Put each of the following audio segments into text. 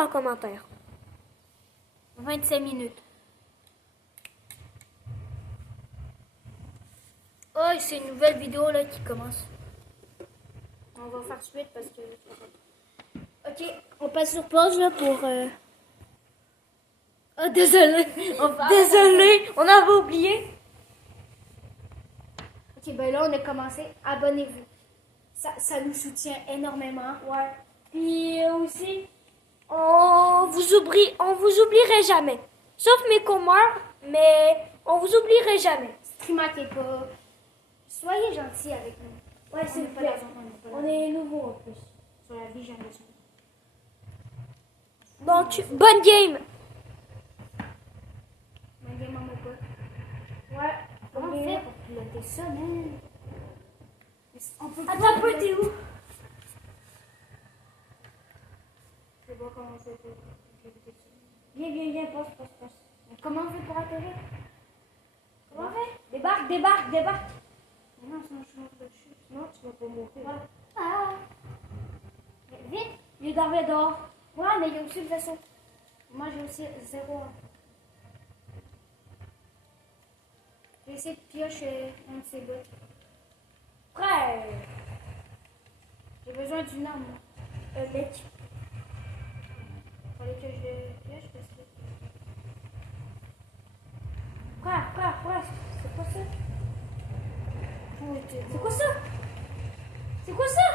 dans le commentaire. 25 minutes. Oh, c'est une nouvelle vidéo là qui commence. On va faire suite parce que... Ok, on passe sur pause là pour... Oh, désolé. Désolé, on avait oublié. Ok, ben là on a commencé. Abonnez-vous. Ça nous soutient énormément. Ouais. Puis aussi, on vous oublierait jamais. Sauf mes commères, mais on vous oublierait jamais. Streamatez pas. Soyez gentils avec nous. Ouais, On s'il n'est vous pas plaît. d'argent, on n'est pas On d'argent. est nouveau en plus. Sur la vie, j'aime besoin. Donc, bonne game. Ma game en mon pote. Ouais. Comment on fait pour piloter ça, man? On peut pas Attends un peu, piloter. t'es où? Je sais pas comment on fait pour piloter ça. Viens, passe. Mais comment on fait pour atterrir? Comment on fait? Débarque. Mais non, sinon je monte dessus. Non, tu vas pas mourir. Voilà. Ah! Mais vite! Il est dans le dehors. Ouais, mais il y a aussi le vaisseau. Moi, j'ai aussi 0. J'ai essayé de piocher un de ces bouts. Prêt. J'ai besoin d'une arme, moi. Mec. Fallait que je le pioche parce que... Prêt. C'est quoi ça? Oh, t'es C'est quoi ça? C'est quoi ça?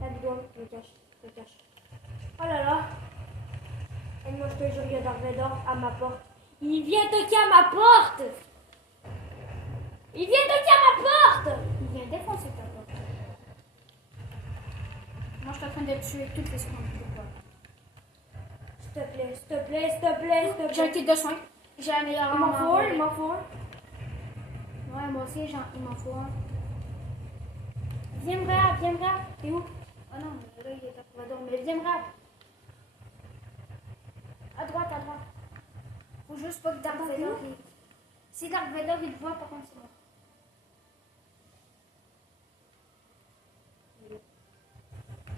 La vidéo, je le cache. Oh là là. Et moi, je te jure, il y a Darth Vader à ma porte. Il vient toquer à ma porte. Il Il vient défoncer ta porte. Moi, je suis en train de tuer toutes les secondes. S'il te plaît. J'ai un kit de soin. J'ai un meilleur Il m'en faut un. Ouais, moi aussi, il m'en faut un. Viens me grab. T'es où? Oh non, mais là, il est à Salvador. Mais viens me grab. À droite. Faut juste pas que Darth Vader... Si Darth Vader, il te voit, par contre, c'est bon.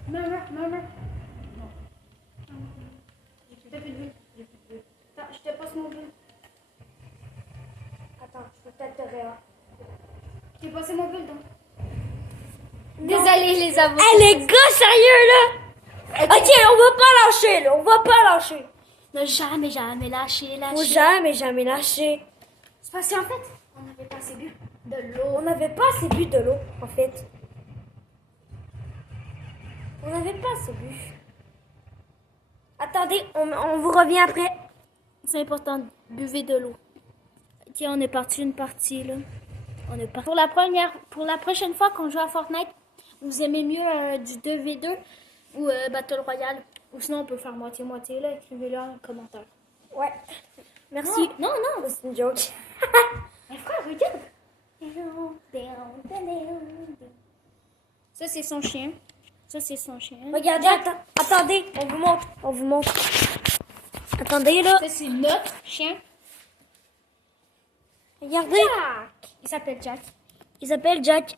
Meurs. Non. J'ai plus de vie. Attends, je te passe mon bulle. Attends, je peux peut-être te réa. J'ai passé mon bulle, donc. Désolé, les avocats. Eh, les gars, sérieux, là? Ok, on va pas lâcher. Ne jamais lâcher. Faut jamais lâcher. C'est parce qu'en fait, on n'avait pas assez bu de l'eau. On n'avait pas assez bu de l'eau, en fait. On n'avait pas assez bu. Attendez, on vous revient après. C'est important, buvez de l'eau. Ok, on est parti une partie, là. On est parti. Pour la prochaine fois qu'on joue à Fortnite, vous aimez mieux du 2v2 ou Battle Royale? Ou sinon, on peut faire moitié-moitié, là. Écrivez-le en commentaire. Ouais. Merci. Non. C'est une joke. Mais frère, regarde. Ça, c'est son chien. Regardez, attendez, on vous montre. Attendez, là. Ça, c'est notre chien. Regardez. Il s'appelle Jack.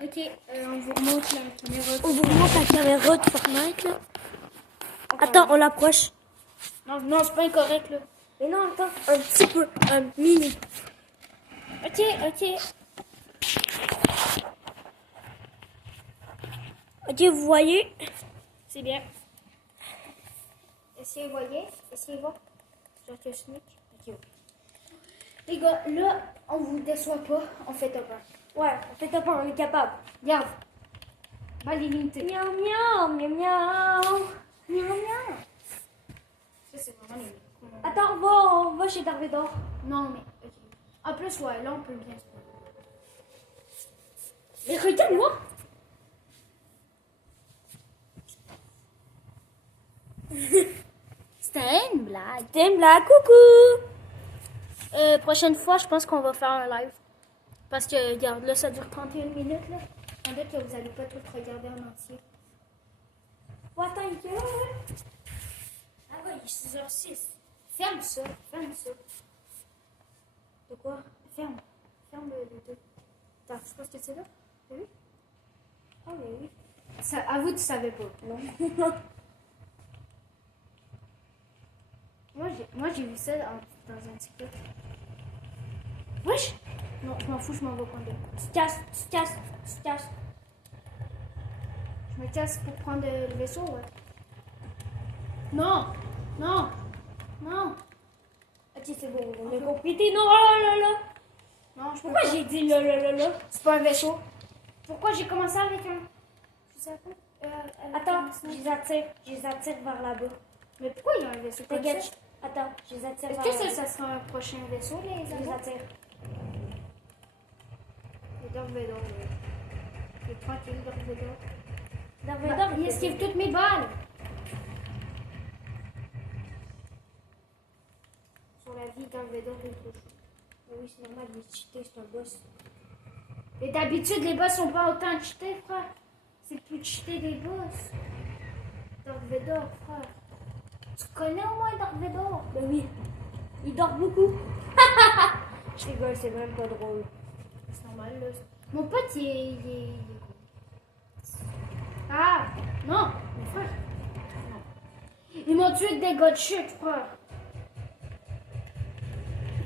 Ok, On vous remonte la caméra. on vous montre la caméra de Fortnite, là. Attends, on l'approche. Non, c'est pas incorrect, là. Mais non, attends, un petit peu, un mini. Ok. Ok, vous voyez? C'est bien. Essayez voir. Genre que sneak. Ok. Les gars, là, on vous déçoit pas. On fait top 1. Ouais, on fait pas, on est capable. Regarde. Balle illimitée. Miaou. Ça, c'est vraiment les... Attends, on va chez Darth Vader. Non, mais... Ok. En plus, ouais, là, on peut bien se prendre. Mais regarde-moi. C'était une blague. T'aimes la coucou. Prochaine fois, je pense qu'on va faire un live. Parce que, regarde, là, ça dure 31 minutes, là. On dirait que vous allez pas tout regarder en entier. Oh, attends, il est là, ouais. Ah ouais, il est 6h06. Ferme ça. De quoi? Ferme les deux. Attends, tu penses que c'est là? T'as vu? Oh, mais oui. Ça, à vous, tu savais pas. Non. Moi, j'ai vu ça dans un TikTok. Wesh! Non, je m'en fous, je m'en vais prendre. Tu te casses, tu te casses, tu te casses. Je me casse pour prendre le vaisseau, ouais. Non! Non! Non! Ok, c'est bon, on a compris. Non, oh là là là. Non, je peux Pourquoi pas. j'ai dit là là là là? C'est pas un vaisseau. Pourquoi j'ai commencé avec un... Je sais pas. Attends, je les attire vers là-bas. Mais pourquoi il y a un vaisseau comme ça? T'inquiète, attends, je les attire Est-ce vers que là-bas. ça sera un prochain vaisseau, les Je les amis? attire. Le Dark Vader, il est tranquille, Dark Vader. Darth Bah, Vader, il esquive toutes mes balles. Sur la vie, Dark Vader, il est trop chaud. Oui, c'est normal, il est cheaté, c'est un boss. Et d'habitude, les boss sont pas autant cheatés, frère. C'est plus cheaté des boss. Dark Vader, frère. Tu connais au moins Dark Vader? Ben oui, il dort beaucoup. Je rigole, c'est même pas drôle. C'est normal, là. Mon pote, il est... Ah! Non! Mon frère! Non. Ils m'ont tué avec des gars de chute, frère.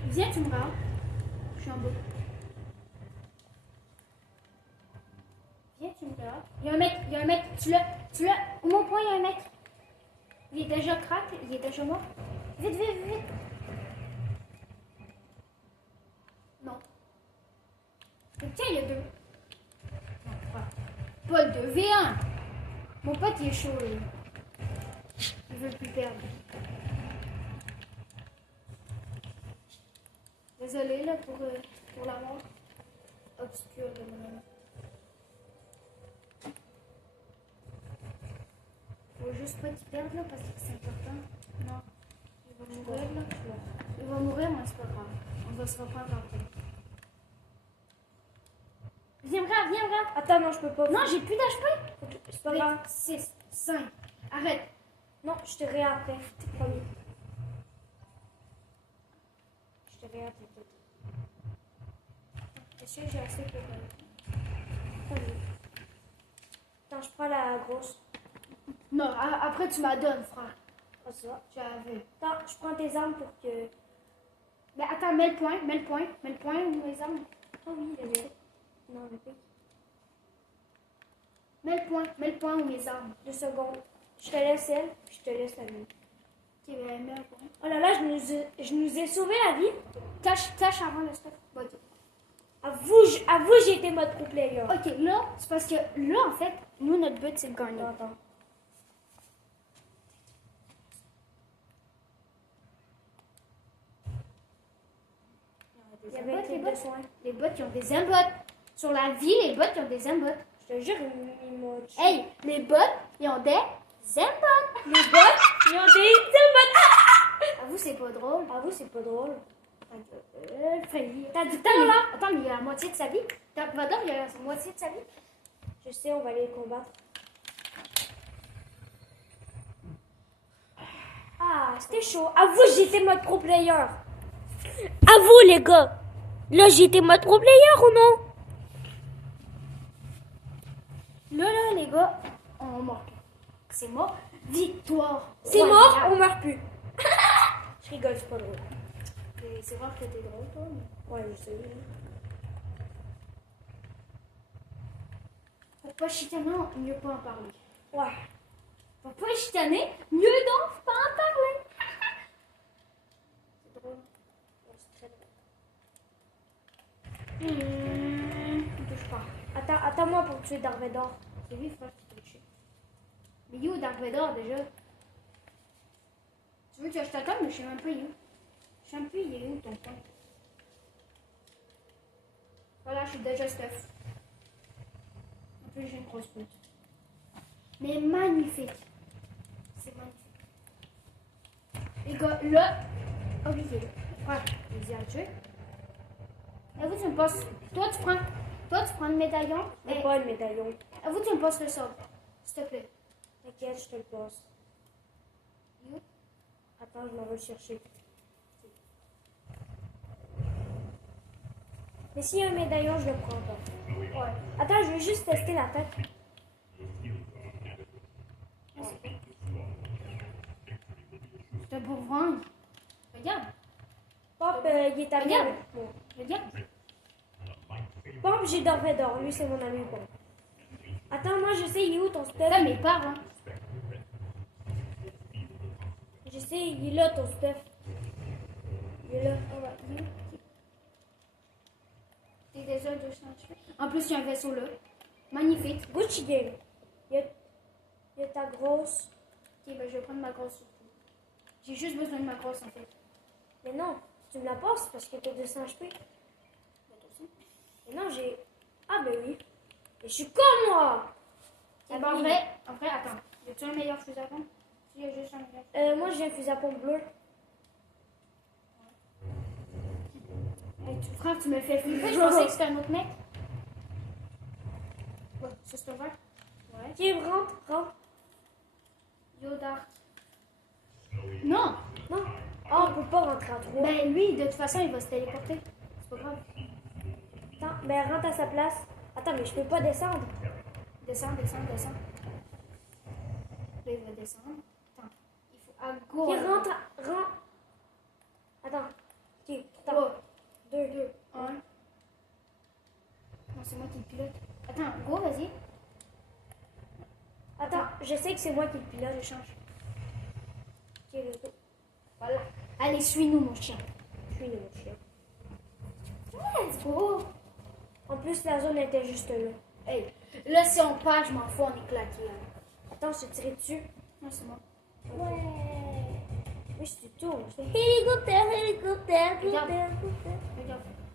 Viens, tu me rends. Je suis en bas. Viens, tu me rends. Il y a un mec. Tu l'as. Au mon point, il y a un mec. Il est déjà crack, il est déjà mort. Vite, vite, vite. Non. Tiens, il y a deux. Non, pas le 2v1. Mon pote, il est chaud, là. Il veut plus perdre. Désolé, là, pour la mort obscure de mon ami. Faut juste pas qu'il perde, là, parce que c'est important. Non. Il va mourir, là. Il va mourir, mais c'est pas grave. On va se reprendre après. Viens, regarde, viens, regarde. Attends, non, je peux pas. Non, j'ai plus d'HP. C'est pas grave. 6, 5. Arrête. Non, je te réa après. Promis. Je te réa peut-être. Est-ce que j'ai assez pour... Promis. Attends, je prends la grosse. Non, après tu m'as donné, frère. Ah, ça. J'avais. Attends, je prends tes armes pour que... Mais attends, mets le point ou mes armes. Oh oui, le mien. Non, le pic. Mets le point ou mes armes. 2 secondes. Je te laisse elle, puis je te laisse la mienne. Ok, ben mets le point. Oh là là, je nous ai sauvé la vie. Cache avant le stuff. Bon, ok. Avoue, j'ai été mode pro player. Ok, là, c'est parce que là, en fait, nous, notre but, c'est de gagner. Attends. Il y avait bots, une clip de soins. Les bots, ils ont des embots. Sur la vie, les bots, ils ont des embots. Je te jure, ils m'ont tué. Hey, les bots, ils ont des embots. Les bots, ils ont des bots. Avoue, c'est pas drôle. Avoue, c'est pas drôle. T'as du temps, là? Attends, mais il a la moitié de sa vie. Dark Vader, il a la moitié de sa vie. Je sais, on va aller les combattre. Ah, c'était chaud. Avoue, j'étais mode pro player. Avoue, les gars. Là, j'étais mode pro player ou non? Là, les gars, on meurt. C'est mort. Victoire. C'est mort, on meurt plus. Je rigole, c'est pas drôle. C'est vrai que t'es drôle, toi. Ouais, je sais. Faut pas chicaner, mieux pas en parler. Ouais. Faut pas chicaner, mieux donc pas en parler. C'est drôle. Ouais, c'est très drôle. Ne touche pas. Attends-moi pour tuer Darth Vader. C'est lui, frère, qui t'a tué. Mais you, Dark Vader, déjà. Tu veux que je t'attende, mais je sais même pas you. Je sais même plus, il est où ton point. Voilà, je suis déjà stuff. En plus, j'ai une grosse pute. Mais magnifique. C'est magnifique. Les gars, là, oubliez-le. Ouais, je dis à tuer. Et vous, tu me passes. Toi, tu prends le médaillon. Mais Et pas le médaillon. vous, tu me passes le sort. S'il te plaît. T'inquiète, je te le passe. You. Attends, je m'en vais le chercher. Mais s'il y a un médaillon, je le prends pas. Ouais. Attends, je vais juste tester l'attaque. C'était pour vendre. Regarde. Pop, il est ami Regarde. avec moi. Regarde. Pomp, j'ai Dark Vador. Lui, c'est mon ami Pomp. Attends, moi, je sais, il est où ton stuff? T'as mes parents. Je sais, il est là ton stuff. Il est là. Ah ouais, il est où? T'es déjà 200 cheveux. En plus, il y a un vaisseau là. Magnifique. Gucci Game. Il y a ta grosse. Ok, ben je vais prendre ma grosse surtout. J'ai juste besoin de ma grosse en fait. Mais non, tu me la passes parce que t'as 200 HP. Mais non, j'ai. Ah, ben oui. Mais je suis con, moi! Ah ben, en vrai, attends. Y a-tu un meilleur fusil à pompe? Il y a juste un meilleur. Moi, j'ai un fusil à pompe bleu. Hey, frère, tu me fais flipper. Je pensais que c'était un autre mec. Ouais, ça c'est un vert. Ouais. Ok, rentre. Yoda. Non! Non. Ah, on peut pas rentrer en 3. Ben lui, de toute façon, il va se téléporter. C'est pas grave. Attends, ben rentre à sa place. Attends, mais je peux pas descendre. Descends. Là, il va descendre. Attends. Il faut à Ok, gauche. rentre. Attends. Ok, attends. 3, 2. 2, 1. Non, c'est moi qui le pilote. Attends, go, vas-y. Attends, je sais que c'est moi qui le pilote. Je change. Ok, let's go. Voilà. Allez, suis-nous, mon chien. Je suis mon chien. Let's go. En plus, la zone était juste là. Hey, là, si on part, je m'en fous, on est claqué. Là. Attends, je te tirais dessus. Non, c'est moi. Ouais. Oui, je te tourne. Je fais hélicoptère. Regarde,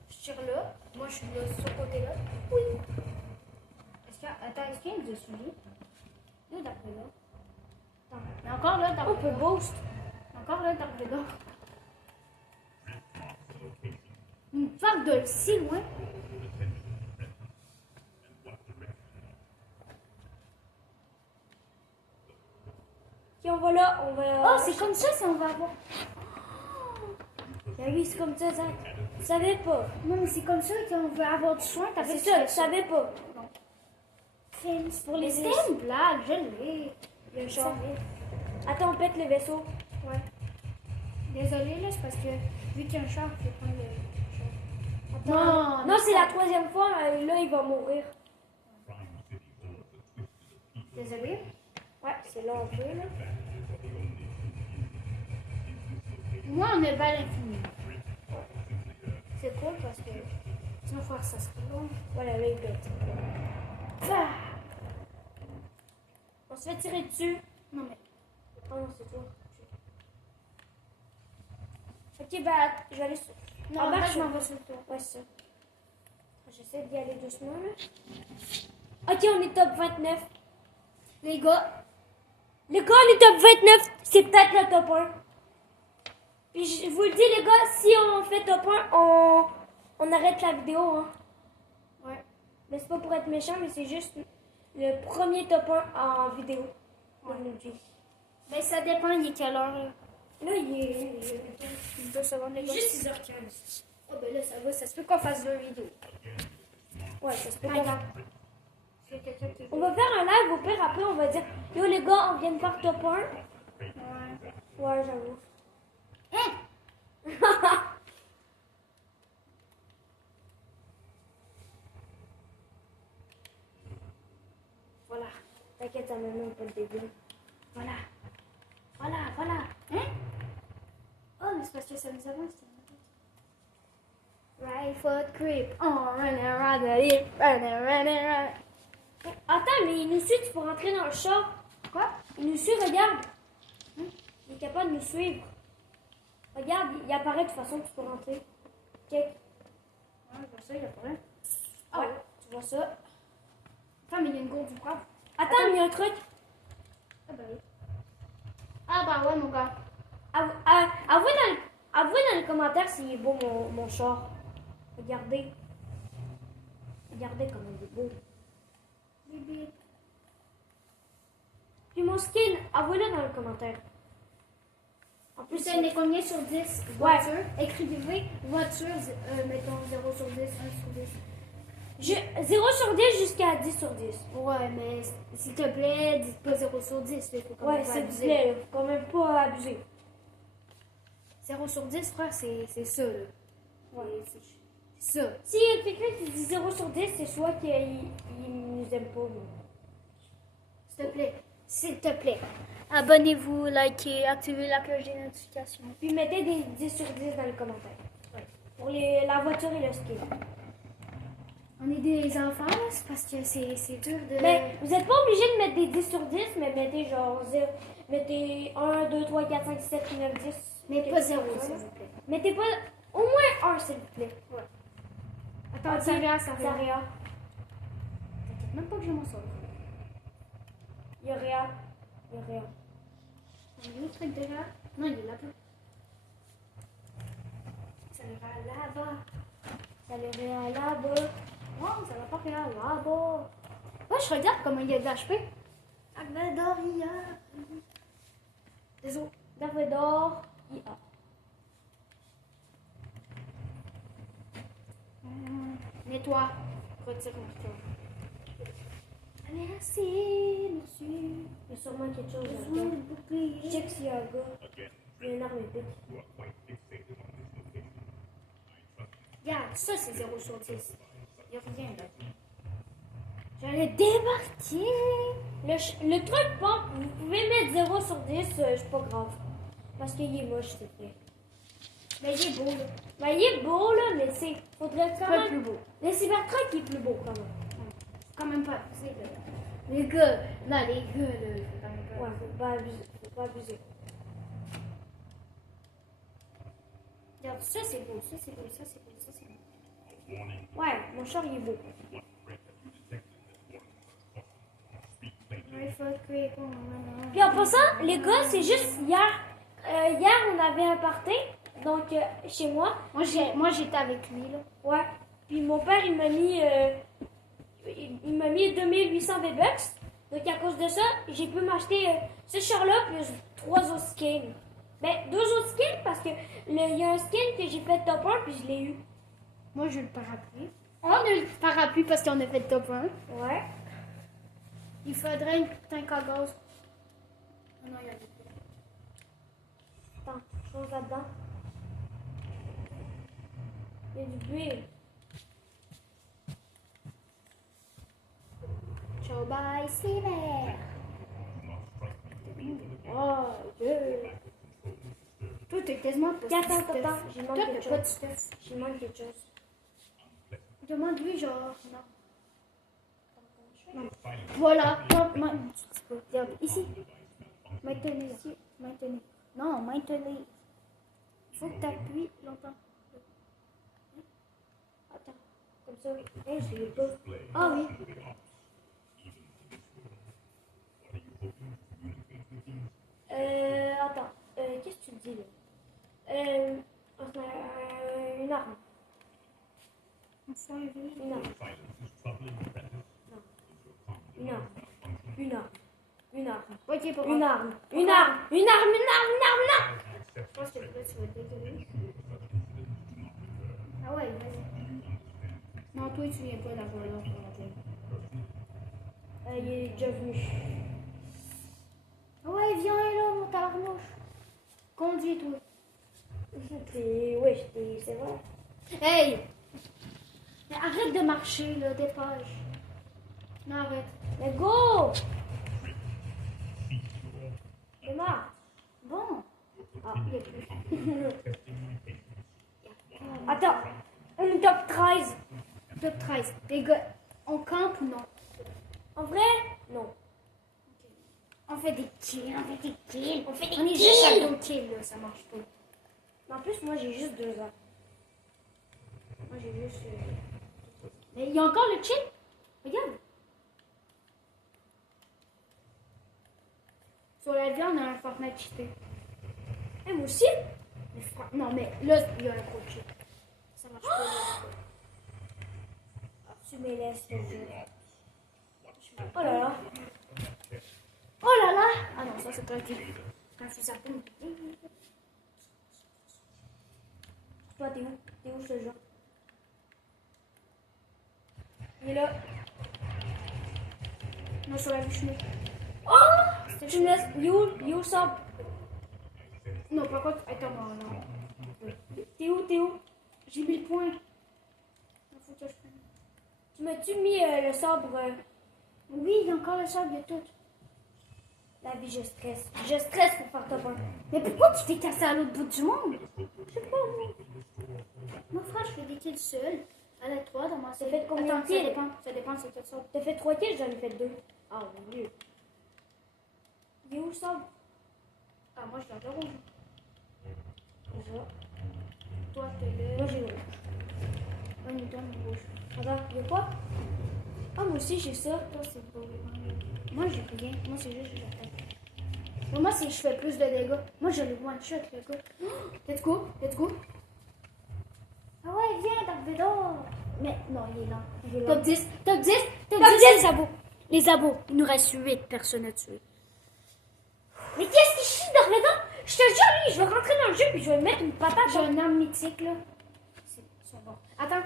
je tire là. Moi, je suis là, sur ce côté-là. Oui. Attends, est-ce qu'il y a une dessus lui? Où d'après là? Attends, mais encore là, On d'après peut là. boost. Encore là, d'après là. Une part de si loin. Ok, on va là. On va. Oh, c'est comme ça, on va avoir. Ben oui, c'est comme ça, Zach. Tu savais pas. Non, mais c'est comme ça qu'on veut avoir du soin. T'as C'est fait ça, tu savais pas. Pour les Les c'était une blague, je l'ai. Il y a un char. Attends, on pète le vaisseau. Ouais. Désolée, là, c'est parce que vu qu'il y a un char, je vais prendre le char. Attends. Non, c'est la 3e fois. Là, il va mourir. Désolée. Ouais, c'est là un peu, là. Moi, on est balle infinie. C'est cool parce que sinon, faire ça serait long. Voilà, là, il pète. Ah. On se fait tirer dessus. Non, mais. Oh non, c'est toi. Ok, bah, je vais aller sur. Non, En en bas, fait, je je m'en vais sur toi. Ouais, c'est ça. J'essaie d'y aller doucement, là. Ok, on est top 29. Les gars, On est top 29. C'est peut-être le top 1. Puis je vous le dis, les gars, si on fait top 1, on arrête la vidéo. Hein. ouais. Mais c'est pas pour être méchant, mais c'est juste le premier top 1 en vidéo. Ouais. de notre vie. Ben, ça dépend, il est quelle heure, là? Là, il est 2 secondes, les gars. juste 6h15. Oh, ben là, ça va, ça se peut qu'on fasse 2 vidéos. Ouais, ça se peut. Ah, regarde. C'est quelqu'un qui. On va faire un live au pire, après on va dire yo les gars, on vient de faire top 1. Ouais. Ouais, j'avoue. Hein? Voilà. T'inquiète, ça me même pas le début. Voilà. Hein? Oh, mais c'est parce que ça nous avance. Right foot creep. Oh, run around the hip. Run. Attends, mais il nous suit, tu peux rentrer dans le char. Quoi? Il nous suit, regarde. Il est capable de nous suivre. Regarde, il apparaît de toute façon, tu peux rentrer. Ok. Ouais, comme ça, il y a pas rien. Ah Ouais, ouais. tu vois ça. Attends, mais il y a une gourde du bras. Attends, mais il y a un truc. Ah bah oui. Ah bah ouais, mon gars. Avouez dans les commentaires s'il est beau mon char. Regardez. Regardez comme il est beau. Bébé. Puis mon skin, avouez-le dans les commentaires. En plus, Vous donnez combien sur 10 voiture? Écrivez voiture, mettons 0 sur 10, 1 sur 10. 0 sur 10 jusqu'à 10 sur 10. Ouais, mais s'il te plaît, dites pas 0 sur 10. Faut quand Ouais, même pas s'il vous abuser. plaît, faut quand même pas abuser. 0 sur 10, frère, c'est ça, là. Ouais. C'est ça. Si y a quelqu'un qui dit 0 sur 10, c'est soit qu'il nous aime pas. S'il te plaît. S'il te plaît. Abonnez-vous, likez, activez la cloche des notifications. Puis mettez des 10 sur 10 dans les commentaires. Ouais. Pour la voiture et le ski. On est des enfants, là, c'est parce que c'est dur de... Mais vous n'êtes pas obligé de mettre des 10 sur 10, mais mettez genre 0, mettez 1, 2, 3, 4, 5, 6, 7, 8, 9, 10. Mais pas 0, s'il vous plaît. Mettez pas au moins 1, s'il vous plaît. Ouais. Attends, Ok, Saria. Saria. T'inquiète même pas que je m'en sors. Yoria. On a l'autre truc derrière. Non, il est là-bas. Saria là-bas. Yoria là-bas. Non, ça va pas faire là-bas. Ouais, je regarde comment il y a de l'HP. Agvedoria. Désolé. Darvedor. IA. Nettoie. Retire mon cœur. Merci. Il y a sûrement quelque chose Besoin là-dedans. de bouclier. Check s'il y a un gars. Il y a une arme épique. Regarde, ça c'est 0 sur 10. Il n'y a rien là. J'allais débarquer. Le truc, bon, vous pouvez mettre 0 sur 10, c'est pas grave. Parce qu'il est moche, c'est vrai. Mais il est beau là. Ben, il est beau, là, mais c'est. Faudrait quand Pas le même. plus beau. Le Cybertruck il est plus beau, quand même. Faut quand même pas abuser là. Les gars, non, les gars là, faut quand même pas Ouais, abuser. faut pas abuser. Faut pas abuser. Regarde, ça c'est beau, ça c'est beau, ça c'est beau, ça c'est beau. Ouais, mon char, il est beau. Ouais, fuck, oui, bon, Puis en passant, les gars, c'est juste hier. Hier, on avait un party, donc chez moi. Moi j'étais avec lui là. Ouais. Puis mon père, il m'a mis. Il m'a mis 2800 V-Bucks. Donc à cause de ça, j'ai pu m'acheter ce char-là plus 3 autres skins. Ben, 2 autres skins parce que il y a un skin que j'ai fait top 1 puis je l'ai eu. Moi j'ai le parapluie. On a le parapluie parce qu'on a fait le top 1. Ouais. Il faudrait une tank à gaz. Oh non, il y a des Attends, chose là-dedans. Il y a du bulle. Ciao, bye, c'est vert. Oh, Dieu. Toi, t'es quasiment pas de Attends, stuff. attends, j'ai manqué Toi, quelque t'as pas de chose. stuff. J'ai manqué quelque chose. Demande-lui, genre, non. Non. Voilà, non, regarde, ici. Maintenez, ici, maintenez. Non, maintenez. Il faut que tu appuies longtemps. Attends, comme ça. Eh, je l'ai pas. Ah oui. Attends, qu'est-ce que tu dis là? Une arme. Une arme. Non. Une arme. Une arme. Une arme. Ok, pour Une arme. Une arme. Une arme. Une arme. Une arme. Une arme. Je pense que là, tu vas dégueuler. Ah ouais, vas-y. Non, toi, tu viens pas d'avoir l'heure pour la peine. Il est déjà venu. Ah ouais, viens là, mon tabarnouche. Conduis-toi. Oui, c'est vrai. Hey! Mais arrête de marcher, là, dépêche. Non, arrête. Mais go! Démarre. Bon. Ah, il y a plus. Attends, on est top 13. Top 13. Les gars, on campe ou non? En vrai? Non. On fait des kills, on fait des kills. On fait des On est kills. juste à 2 kills, là, ça marche pas. Mais en plus, moi, j'ai juste 2 ans. Moi, j'ai juste... Mais il y a encore le chill. Regarde. Sur la vie, on a un Fortnite cheaté. Eh, moi aussi? Mais non, mais là, il y a un gros cheat. Ça marche pas. Là. Ah, tu me laisses le jeu. Oh là là. Oh là là! Ah non, ça, c'est pas un kill. C'est un fusil à pompe. Toi, t'es où? T'es où, ce jeu? Il est là. Non, sur la vie, je suis née. Oh! Tu me laisses. You, ça. Non, par contre, attends, non. T'es où, t'es où? J'ai mis le point. Il faut que je prenne. Tu m'as-tu mis le sabre? Oui, il y a encore le sable, il y a tout. La vie, je stresse. Je stresse pour faire top 1. Mais pourquoi tu t'es cassé à l'autre bout du monde? Je sais pas, moi. Moi, frère, je fais des kills seul. À la 3 dans ma T'as fait combien de Attends, kills? ça dépend c'est quel sort. T'as fait 3 kills, j'en ai fait 2. Ah, mon dieu. Il est où le sabre? Ah, moi, je garde le rouge. Déjà. Toi, t'es le. Moi, j'ai le rouge. On nous donne le rouge. Attends, il y a quoi? Ah, moi aussi, j'ai ça. Toi, c'est beau. Moi, j'ai rien. Moi, c'est juste que j'attaque. Mais moi, c'est je fais plus de dégâts. Moi, je le one shot, le gars. Oh, let's go, let's go. Ah ouais, viens, Dark Vador. Mais non, il est là. Il est là. Top 10, top 10, top 10, les abos. Les abos. Il nous reste 8 personnes à tuer. Mais qu'est-ce qui chie dans le dedans? Je te jure, lui, je vais rentrer dans le jeu puis je vais mettre une patate. J'ai un arme mythique, là. Ils sont bons. Attends,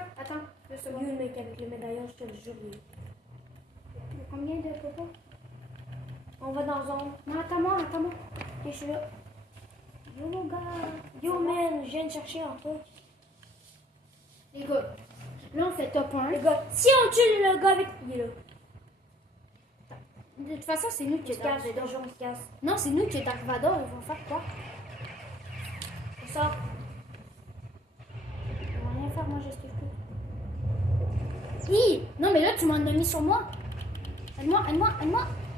deux Il secondes. y a le mec avec le médaillon, je te le jure. Il y a combien de popos? On va dans zone. Non, attends-moi. Ok, je suis là. Yo, gars. Yo, man, je viens de chercher un truc. Les gars, là, on fait top 1. Le gars, si on tue le gars avec. Il est là. De toute façon, c'est nous qui On se est Dark casse, Vador. les gens se cassent. Non, c'est nous qui est Dark Vador. Ils vont faire quoi? On sort. Ils vont rien faire, moi, je sais plus. Hi! Non, mais là, tu m'en as mis sur moi. Aide-moi.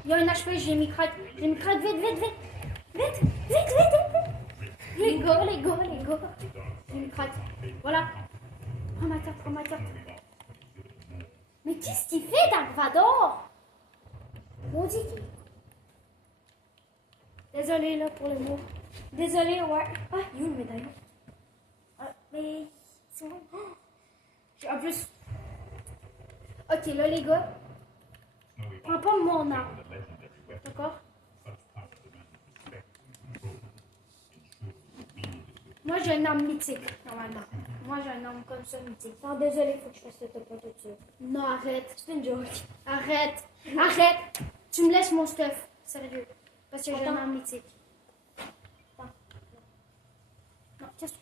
Il y a un HP, j'ai mis crack. Vite. Les gars. J'ai mis crack. Voilà. Prends ma carte. Mais qu'est-ce qu'il fait, Dark Vador? Maudit. Désolé, là, pour le mot. Désolé, ouais. Ah, il est où le médaillon? Ah, mais... c'est bon. En plus... Ok, là, les gars. Prends pas mon arme. D'accord? Moi, j'ai une arme mythique, normalement. Moi, j'ai une arme comme ça, mythique. Non, désolé, faut que je fasse le top 1 tout de suite. Non, arrête. C'est une joke. Arrête. Tu me laisses mon stuff. Sérieux. Parce que j'ai une Attends. arme mythique. Attends. Non, qu'est-ce que...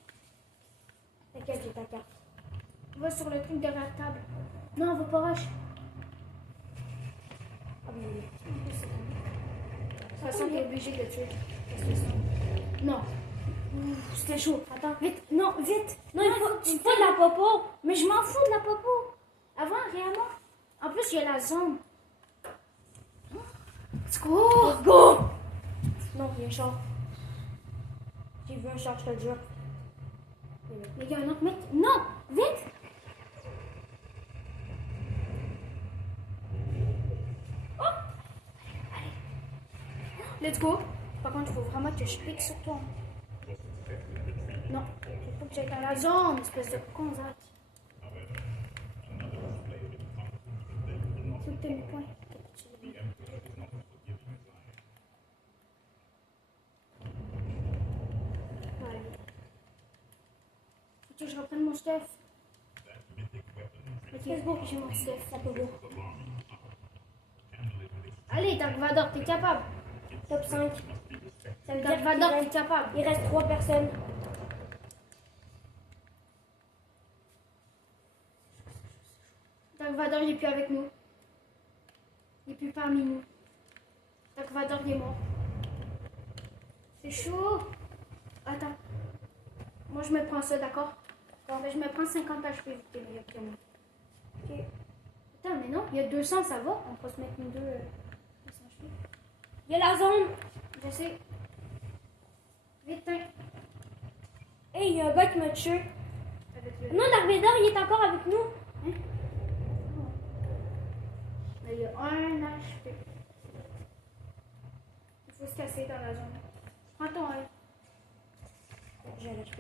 T'inquiète, j'ai ta carte. Va sur le truc derrière la table. Non, on va pas rush. Ah, oui, oui. De toute façon, t'es obligé de le tuer. Parce que sinon- Non. Ouh, c'était chaud. Attends. Vite. Non, vite. Non, il faut de la popo. Mais je m'en fous de la popo. Avant, rien à moi. En plus, il y a la zone. Let's go. Go! Non, il y a un char. J'ai vu un char, je te le jure. Mais il y a un autre mec. Non, vite. Oh. Allez. Let's go. Par contre, il faut vraiment que je pique sur toi. Non, il faut que j'aille dans la zone, espèce de con, Zach. Faut que t'aies mes points. Voilà. Faut que je reprenne mon stuff. Ok, Let's go. j'ai mon stuff. Ça peut go. Allez, Dark Vador, t'es capable. Top 5. Ça veut Dark dire Vador, qu'il t'es reste, capable. il reste 3 personnes. Dark Vador, il est plus avec nous. Il est plus parmi nous. Dark Vador, il est mort. C'est chaud. Attends. Moi, je me prends ça, d'accord? Bon, ben, je me prends 50 HP vu que t'es meilleur que moi. Ok. Attends, mais non, il y a 200, ça va. On peut se mettre nous deux. 200 HP. Il y a la zone. Je sais. Vite, tiens. Hey, il y a un gars qui m'a tué. Avec le... Non, Dark Vador, il est encore avec nous. Hein? Mais il y a un HP. Il faut se casser dans la zone. Prends ton œil. J'ai un HP.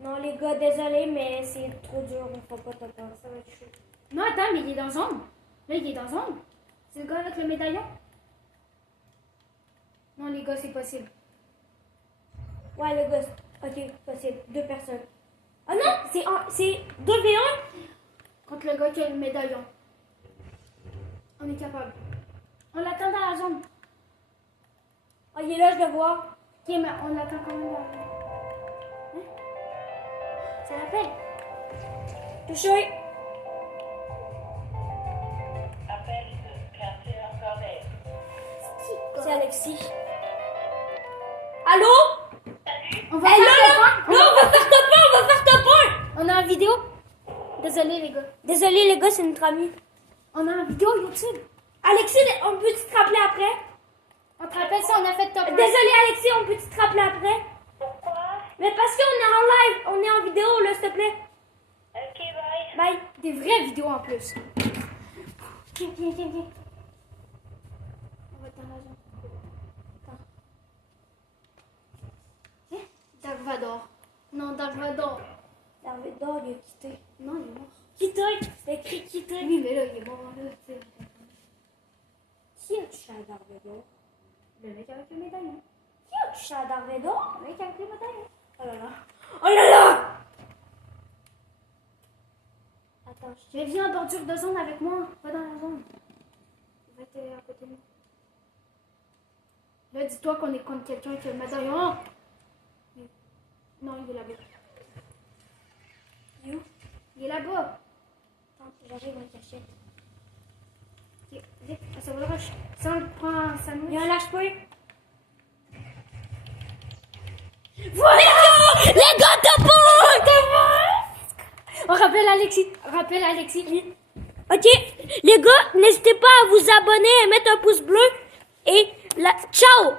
Non, les gars, désolé, mais c'est trop dur. On peut pas top 1. Ça va être chaud. Non, attends, mais il est dans zone. Là, il est dans zone. C'est le gars avec le médaillon. Non, les gars, c'est possible. Ouais, les gars, ok, possible. 2 personnes. Ah non, c'est 2v1. Contre le gars qui a le médaillon. On est capable. On l'attend dans la zone. Ah, il est là, je le vois. Ok, mais on l'attend quand même. Hein? Ça l'appelle. Touché. Appel de quartier accordé. C'est Alexis. Allô? On va Hey, faire là, le point. là, on va faire top 1, on va faire top 1. On a une vidéo. Désolé les gars. Désolé les gars, c'est notre ami. On a une vidéo YouTube. Alexis, on peut te rappeler après? On te rappelle ça, on a fait top 1. Désolé Alexis, on peut te rappeler après? Pourquoi? Mais parce qu'on est en live, on est en vidéo là, s'il te plaît. Ok, bye. Bye. Des vraies vidéos en plus. Viens. On va dans la zone. Attends. Hein? Dark Vador. Non, Dark Vador. Dark Vador, il a quitté. Non, il est mort. Quitté? C'est écrit quitté. Oui, mais là, il est mort. Là, c'est- Qui a touché à Dark Vador? le mec avec le médaillon. Qui a touché à Dark Vador? Le mec avec le médaillon. Oh là là. Oh là là! Attends, je Mais viens en bordure de zone avec moi. Va dans la zone. Va être à côté de nous. Là, dis-toi qu'on est contre quelqu'un qui a le médaillon. Non, il est là-bas. où? Il est là-bas. Attends, j'arrive à cacher. Ok, vite, ça va le rush. Ça, on le prend un Il y sandwich. a un lâche-feuille. Voilà! Les gars, t'as On rappelle Alexis. Rappelle Alexis. Oui. Ok, les gars, n'hésitez pas à vous abonner et mettre un pouce bleu. Et ciao!